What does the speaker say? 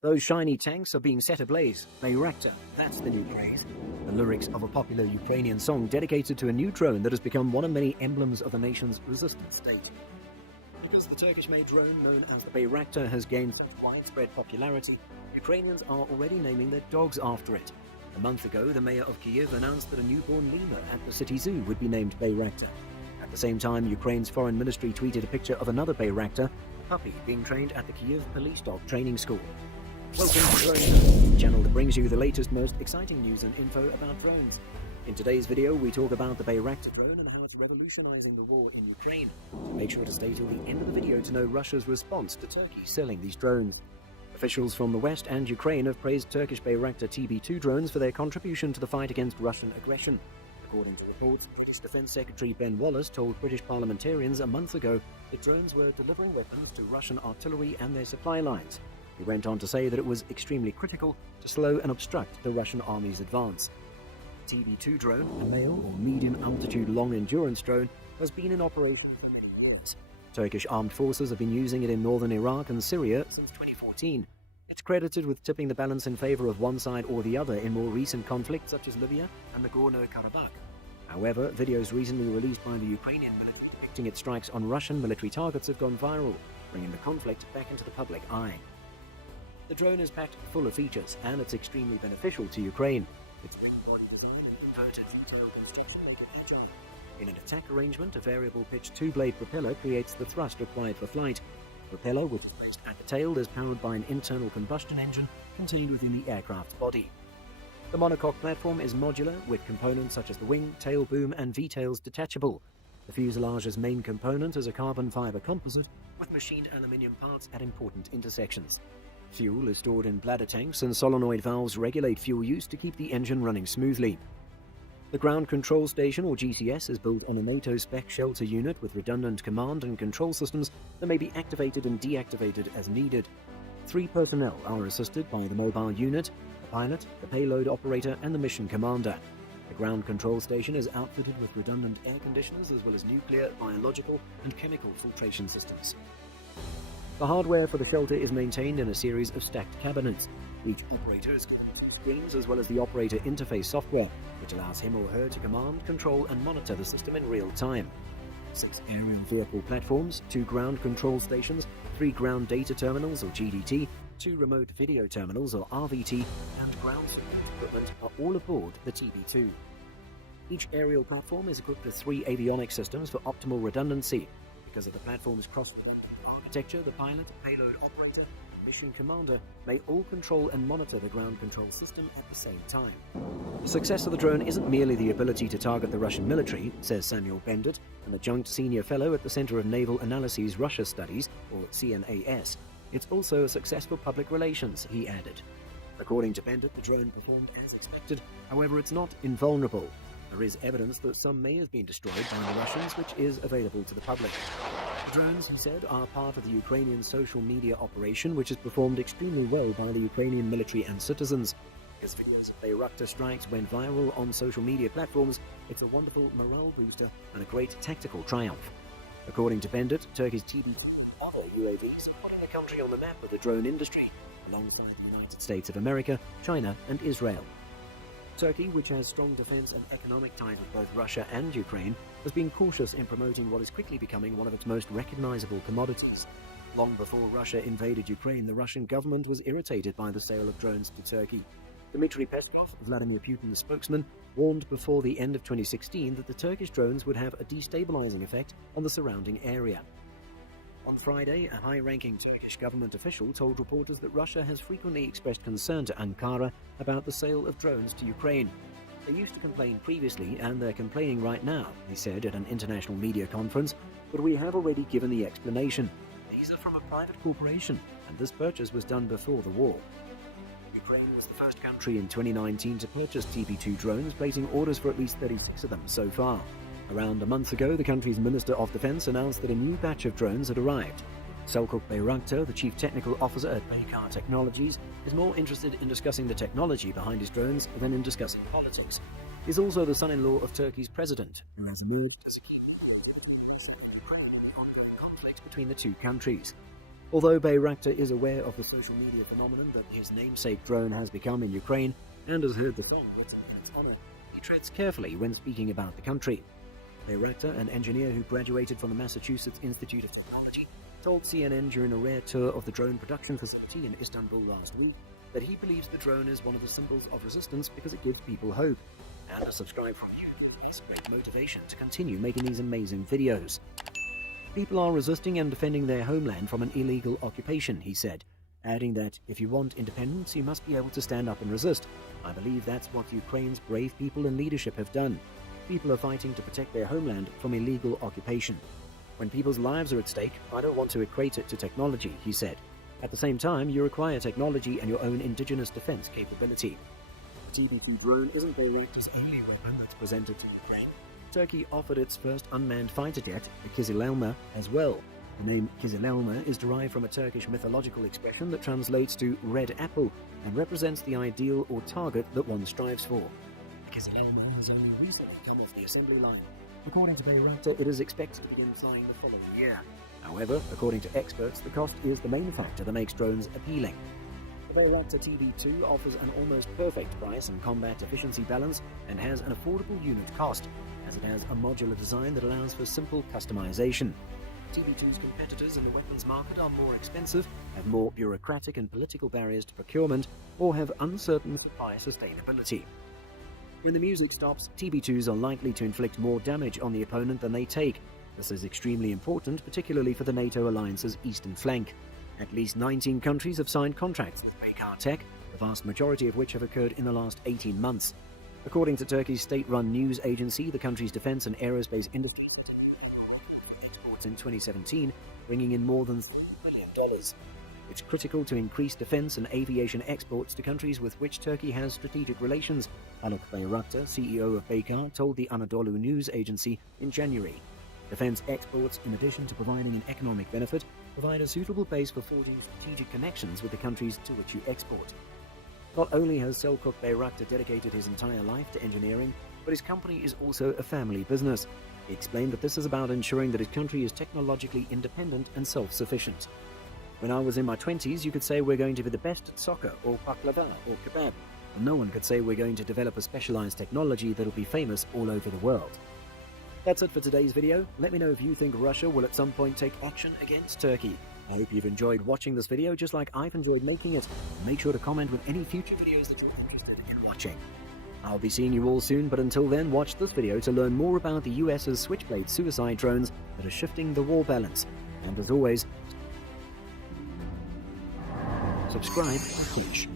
Those shiny tanks are being set ablaze. Bayraktar, that's the new craze. The lyrics of a popular Ukrainian song dedicated to a new drone that has become one of many emblems of the nation's resistant state. Because the Turkish-made drone known as the Bayraktar has gained such widespread popularity, Ukrainians are already naming their dogs after it. A month ago, the mayor of Kyiv announced that a newborn lemur at the city zoo would be named Bayraktar. At the same time, Ukraine's foreign ministry tweeted a picture of another Bayraktar, a puppy being trained at the Kyiv police dog training school. Welcome to Drone News, the channel that brings you the latest, most exciting news and info about drones. In today's video, we talk about the Bayraktar drone and how it's revolutionizing the war in Ukraine. So make sure to stay till the end of the video to know Russia's response to Turkey selling these drones. Officials from the West and Ukraine have praised Turkish Bayraktar TB2 drones for their contribution to the fight against Russian aggression. According to reports, British Defense Secretary Ben Wallace told British parliamentarians a month ago that drones were delivering weapons to Russian artillery and their supply lines. He went on to say that it was extremely critical to slow and obstruct the Russian army's advance. The TB2 drone, a male or medium-altitude long-endurance drone, has been in operation for many years. Turkish armed forces have been using it in northern Iraq and Syria since 2014. It's credited with tipping the balance in favor of one side or the other in more recent conflicts such as Libya and Nagorno-Karabakh. However, videos recently released by the Ukrainian military depicting its strikes on Russian military targets have gone viral, bringing the conflict back into the public eye. The drone is packed full of features, and it's extremely beneficial to Ukraine. Its big body design and converted detailed construction make it agile. In an attack arrangement, a variable pitch two-blade propeller creates the thrust required for flight. The propeller, which is placed at the tail, is powered by an internal combustion engine contained within the aircraft's body. The monocoque platform is modular, with components such as the wing, tail boom, and V-tails detachable. The fuselage's main component is a carbon fiber composite with machined aluminium parts at important intersections. Fuel is stored in bladder tanks, and solenoid valves regulate fuel use to keep the engine running smoothly. The Ground Control Station, or GCS, is built on a NATO-spec shelter unit with redundant command and control systems that may be activated and deactivated as needed. 3 personnel are assisted by the mobile unit, the pilot, the payload operator, and the mission commander. The Ground Control Station is outfitted with redundant air conditioners as well as nuclear, biological, and chemical filtration systems. The hardware for the shelter is maintained in a series of stacked cabinets. Each operator is connected to screens as well as the operator interface software, which allows him or her to command, control, and monitor the system in real time. 6 aerial vehicle platforms, 2 ground control stations, 3 ground data terminals, or GDT, 2 remote video terminals, or RVT, and ground support equipment are all aboard the TB2. Each aerial platform is equipped with 3 avionics systems for optimal redundancy. Because of the platform's cross-redundant architecture, the pilot, payload operator, and mission commander may all control and monitor the ground control system at the same time. The success of the drone isn't merely the ability to target the Russian military, says Samuel Bendit, an adjunct senior fellow at the Center of Naval Analyses Russia Studies, or CNAS. It's also a success for public relations, he added. According to Bendit, the drone performed as expected, however it's not invulnerable. There is evidence that some may have been destroyed by the Russians, which is available to the public. The drones, he said, are part of the Ukrainian social media operation, which has performed extremely well by the Ukrainian military and citizens. Because videos of Bayraktar strikes went viral on social media platforms, it's a wonderful morale booster and a great tactical triumph. According to Bendit, Turkey's TB2 other UAVs are putting the country on the map of the drone industry, alongside the United States of America, China, and Israel. Turkey, which has strong defense and economic ties with both Russia and Ukraine, has been cautious in promoting what is quickly becoming one of its most recognizable commodities. Long before Russia invaded Ukraine, the Russian government was irritated by the sale of drones to Turkey. Dmitry Peskov, Vladimir Putin's spokesman, warned before the end of 2016 that the Turkish drones would have a destabilizing effect on the surrounding area. On Friday, a high-ranking Turkish government official told reporters that Russia has frequently expressed concern to Ankara about the sale of drones to Ukraine. They used to complain previously, and they're complaining right now, he said at an international media conference, but we have already given the explanation. These are from a private corporation, and this purchase was done before the war. Ukraine was the first country in 2019 to purchase TB2 drones, placing orders for at least 36 of them so far. Around a month ago, the country's Minister of Defense announced that a new batch of drones had arrived. Selçuk Bayraktar, the chief technical officer at Bayraktar Technologies, is more interested in discussing the technology behind his drones than in discussing politics. He's also the son-in-law of Turkey's president, who has moved as a key between the two countries. Although Bayraktar is aware of the social media phenomenon that his namesake drone has become in Ukraine and has heard the song written in its honor, he treads carefully when speaking about the country. Bayraktar, an engineer who graduated from the Massachusetts Institute of Technology, told CNN during a rare tour of the drone production facility in Istanbul last week that he believes the drone is one of the symbols of resistance because it gives people hope. And a subscribe from you is great motivation to continue making these amazing videos. People are resisting and defending their homeland from an illegal occupation, he said, adding that if you want independence, you must be able to stand up and resist. I believe that's what Ukraine's brave people and leadership have done. People are fighting to protect their homeland from illegal occupation. When people's lives are at stake, I don't want to equate it to technology, he said. At the same time, you require technology and your own indigenous defense capability. The TB2 drone isn't Bayraktar's only weapon that's presented to Ukraine. Turkey offered its first unmanned fighter jet, the Kızılelma, as well. The name Kızılelma is derived from a Turkish mythological expression that translates to red apple and represents the ideal or target that one strives for. The Kızılelma has only recently come off the assembly line. According to Bayraktar, it is expected to begin flying the following year. However, according to experts, the cost is the main factor that makes drones appealing. The Bayraktar TB2 offers an almost perfect price and combat efficiency balance and has an affordable unit cost, as it has a modular design that allows for simple customization. TB2's competitors in the weapons market are more expensive, have more bureaucratic and political barriers to procurement, or have uncertain supply sustainability. When the music stops, TB2s are likely to inflict more damage on the opponent than they take. This is extremely important, particularly for the NATO alliance's eastern flank. At least 19 countries have signed contracts with Bayraktar, the vast majority of which have occurred in the last 18 months. According to Turkey's state-run news agency, the country's defense and aerospace industry exports in 2017, bringing in more than $3 billion. It's critical to increase defense and aviation exports to countries with which Turkey has strategic relations, Haluk Bayraktar, CEO of Bayraktar, told the Anadolu news agency in January. Defense exports, in addition to providing an economic benefit, provide a suitable base for forging strategic connections with the countries to which you export. Not only has Selçuk Bayraktar dedicated his entire life to engineering, but his company is also a family business. He explained that this is about ensuring that his country is technologically independent and self-sufficient. When I was in my 20s, you could say we're going to be the best at soccer or baklava or kebab, and no one could say we're going to develop a specialized technology that'll be famous all over the world. That's it for today's video. Let me know if you think Russia will at some point take action against Turkey. I hope you've enjoyed watching this video just like I've enjoyed making it. Make sure to comment with any future videos that you're interested in watching. I'll be seeing you all soon, but until then, watch this video to learn more about the US's Switchblade suicide drones that are shifting the war balance. And as always, subscribe and push.